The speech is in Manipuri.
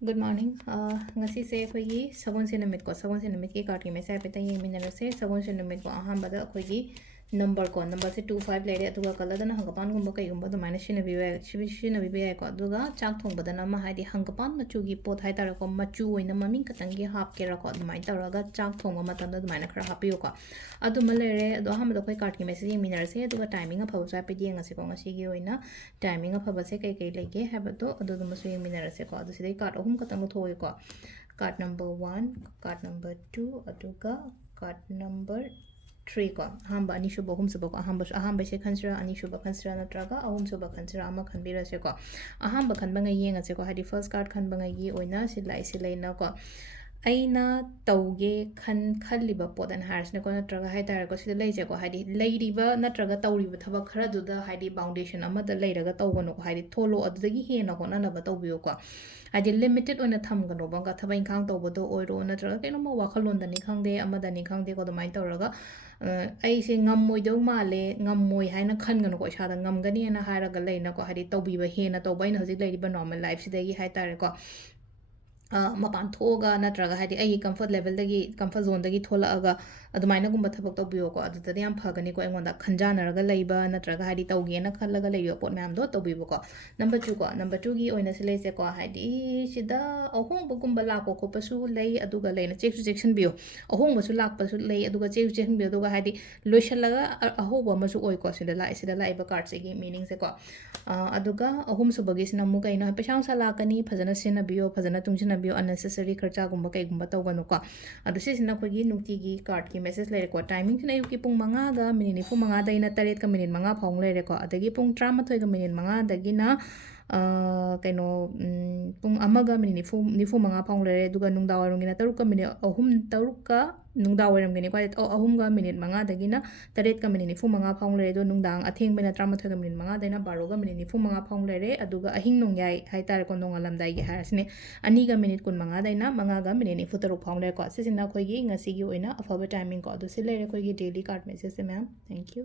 Good morning. Ngasi se khoi sabon se namit ko sabon se namit ki card ki message pe tayi minna se sabon se namit ko aham bada khoi ki number se 25 lere aduga kala dana hangapan gumba kai gumba do minus shina biwa shina biwa ko aduga chak thong bada na ma haidi hangapan machu gi pot hai tar ko machu oina maming katang gi hap ke ra ko mai taraga chak thong ma matam da mai na khara hapi ko adu malere ado aham da khoi card ki message minna se aduga timing a phaw sa pe di ngasi ko ngasi gi oina timing a phaba se kai kai lege habato adu dum su minna se ko adu sidai card ahum katang thoi ko card number 1 card number 2 aduga card number 3 ko ahamba ani shuba hum suba ko ahamba se khansira ani shuba khansira natraga ahum suba khansira ama khanbira se ko ahamba khanba ngai yenga se ko hadi first card khanba ngai gi oina silai na ko aina tauge khalliba podan harsne ko natraga hai tar ko sida leise ko hadi leiriba natraga tauriba thaba khara duda hadi foundation ama da leiraga tawgano ko hadi tholo adudagi hena hona na ba tawbiyo ko hadi limited oina thamgano banga thaba inkhang tawbodo oiro natraga kaino ma wakhalon dani khangde ama dani khangde ko domai tawraga ꯑꯩꯁꯦ ꯉꯝꯃꯣꯏꯗꯧ ꯃꯥꯜꯂꯦ ꯉꯝꯃꯣꯏ ꯍꯥꯏꯅ ꯈꯟꯒꯅꯨꯀꯣ ꯏꯁꯥꯗ ꯉꯝꯒꯅꯤꯅ ꯍꯥꯏꯔꯒ ꯂꯩꯅꯀꯣ ꯍꯥꯏꯗꯤ ꯇꯧꯕꯤꯕ ꯍꯦꯟꯅ ꯇꯧꯕ ꯑꯩꯅ ꯍꯧꯖꯤꯛ ꯂꯩꯔꯤꯕ ꯅꯣꯔꯃꯦꯜ ꯂꯥꯏꯐꯁꯤꯗꯒꯤ ꯍꯥꯏꯇꯥꯔꯦꯀꯣ ꯃꯄꯥꯟ ꯊꯣꯛꯑꯒ ꯅꯠꯇ꯭ꯔꯒ ꯍꯥꯏꯗꯤ ꯑꯩꯒꯤ ꯀꯝꯐꯔꯠ ꯂꯦꯚꯦꯜꯗꯒꯤ ꯀꯝꯐꯔꯠ ꯖꯣꯟꯗꯒꯤ ꯊꯣꯛꯂꯛꯑꯒ ꯑꯗꯨꯃꯥꯏꯅꯒꯨꯝꯕ ꯊꯕꯛ ꯇꯧꯕꯤꯌꯣꯀꯣ ꯑꯗꯨꯗꯗꯤ ꯌꯥꯝ ꯐꯒꯅꯤꯀꯣ ꯑꯩꯉꯣꯟꯗ ꯈꯟꯖꯥꯟꯅꯔꯒ ꯂꯩꯕ ꯅꯠꯇ꯭ꯔꯒ ꯍꯥꯏꯗꯤ ꯇꯧꯒꯦꯅ ꯈꯜꯂꯒ ꯂꯩꯕ ꯄꯣꯠ ꯃꯌꯥꯝꯗꯣ ꯇꯧꯕꯤꯕꯀꯣ ꯅꯝꯕꯔ 2 ꯀꯣ ꯅꯝꯕꯔ 2ꯒꯤ ꯑꯣꯏꯅ ꯁꯤ ꯂꯩꯁꯦꯀꯣ ꯍꯥꯏꯗꯤ ꯁꯤꯗ ꯑꯍꯣꯡꯕꯒꯨꯝꯕ ꯂꯥꯛꯄ ꯈꯣꯠꯄꯁꯨ ꯂꯩ ꯑꯗꯨꯒ ꯂꯩꯅ ꯆꯦꯛꯁꯨ ꯆꯦꯛꯁꯤꯟꯕꯤꯌꯨ ꯑꯍꯣꯡꯕꯁꯨ ꯂꯥꯛꯄꯁꯨ ꯂꯩ ꯑꯗꯨꯒ ꯆꯦꯛꯁꯨ ꯆꯦꯛꯁꯤꯟꯕꯤꯌꯨ ꯑꯗꯨꯒ ꯍꯥꯏꯗꯤ ꯂꯣꯏꯁꯤꯜꯂꯒ ꯑꯍꯧꯕ ꯑꯃꯁꯨ ꯑꯣꯏꯀꯣ ꯁꯤꯗ ꯂꯥꯛꯏꯕ ꯀꯥꯔꯠꯁꯤꯒꯤ ꯃꯤꯅꯤꯡꯁꯦꯀꯣ ꯑꯗꯨꯒ ꯑꯍꯨꯝꯁꯨꯕꯒꯤꯁꯤꯅ ꯑꯃꯨꯛ ꯀꯩꯅꯣ ꯄꯩꯁꯥ ꯅꯨꯡꯁꯥ ꯂꯥꯛꯀꯅꯤ ꯐꯖꯅ ꯁꯤꯖꯤꯟꯅꯕꯤꯌꯣ ꯐꯖꯅ ꯇꯨꯡꯁꯤꯟꯅꯕꯤꯌꯣ unnecessary ꯈꯔꯆꯥꯒꯨꯝꯕ ꯀꯩꯒꯨꯝꯕ ꯇꯧꯒꯅꯨꯀꯣ ꯑꯗꯣ ꯁꯤꯁꯤꯅ ꯑꯩꯈꯣꯏꯒꯤ ꯅꯨꯡꯇꯤꯒꯤ ꯀꯥꯔꯠꯀꯤ ꯃꯦꯁꯦꯖ ꯂꯩꯔꯦꯀꯣ ꯇꯥꯏꯃꯤꯡꯁꯤꯅ ꯑꯌꯨꯛꯀꯤ ꯄꯨꯡ 5ꯒ ꯃꯤꯅꯤꯠ 45ꯗꯩꯅ 7ꯒ ꯃꯤꯅꯤꯠ 5 ꯐꯥꯎ ꯂꯩꯔꯦꯀꯣ ꯑꯗꯒꯤ ꯄꯨꯡ 11ꯒ ꯃꯤꯅꯤꯠ 5ꯗꯒꯤꯅ ꯀꯩꯅꯣ ꯄꯨꯡ 1ꯒ ꯃꯤꯅꯤꯠ 45 ꯐꯥꯎ ꯂꯩꯔꯦ ꯑꯗꯨꯒ ꯅꯨꯡꯗꯥꯡꯋꯥꯏꯔꯝꯒꯤꯅ 3ꯒ ꯃꯤꯅꯤꯠ 3ꯒ ꯅꯨꯡꯗꯥꯡꯋꯥꯏꯔꯝꯒꯤꯅꯤ ꯈ꯭ꯋꯥꯏ 3ꯒ ꯃꯤꯅꯤꯠ 5ꯗꯒꯤꯅ 7ꯒ ꯃꯤꯅꯤꯠ 45 ꯐꯥꯎ ꯂꯩꯔꯦ ꯑꯗꯣ ꯅꯨꯡꯗꯥꯡ ꯑꯊꯦꯡꯕꯅ 13ꯒ ꯃꯤꯅꯤꯠ 5ꯗꯩꯅ 12ꯒ ꯃꯤꯅꯤꯠ 45 ꯐꯥꯎ ꯂꯩꯔꯦ ꯑꯗꯨꯒ ꯑꯍꯤꯡ ꯅꯣꯡꯌꯥꯏ ꯍꯥꯏꯇꯥꯔꯦꯀꯣ ꯅꯣꯡꯉꯥꯜꯂꯝꯗꯥꯏꯒꯤ ꯍꯥꯏꯔꯁꯤꯅꯦ 2ꯒ ꯃꯤꯅꯤꯠ 15ꯗꯩꯅ 5ꯒ ꯃꯤꯅꯤꯠ 43 ꯐꯥꯎ ꯂꯩꯔꯦꯀꯣ ꯁꯤꯁꯤꯅ ꯑꯩꯈꯣꯏꯒꯤ ꯉꯁꯤꯒꯤ ꯑꯣꯏꯅ ꯑꯐꯕ ꯇꯥꯏꯃꯤꯡ ꯀꯣ ꯑꯗꯨ ꯁꯤ ꯂꯩꯔꯦ ꯑꯩꯈꯣꯏꯒꯤ ꯗꯦꯂꯤ ꯀꯥꯔꯠ ꯃꯦꯁꯦꯖꯁꯦ ꯃꯌꯥꯝ ꯊꯦꯡꯛ ꯌꯨ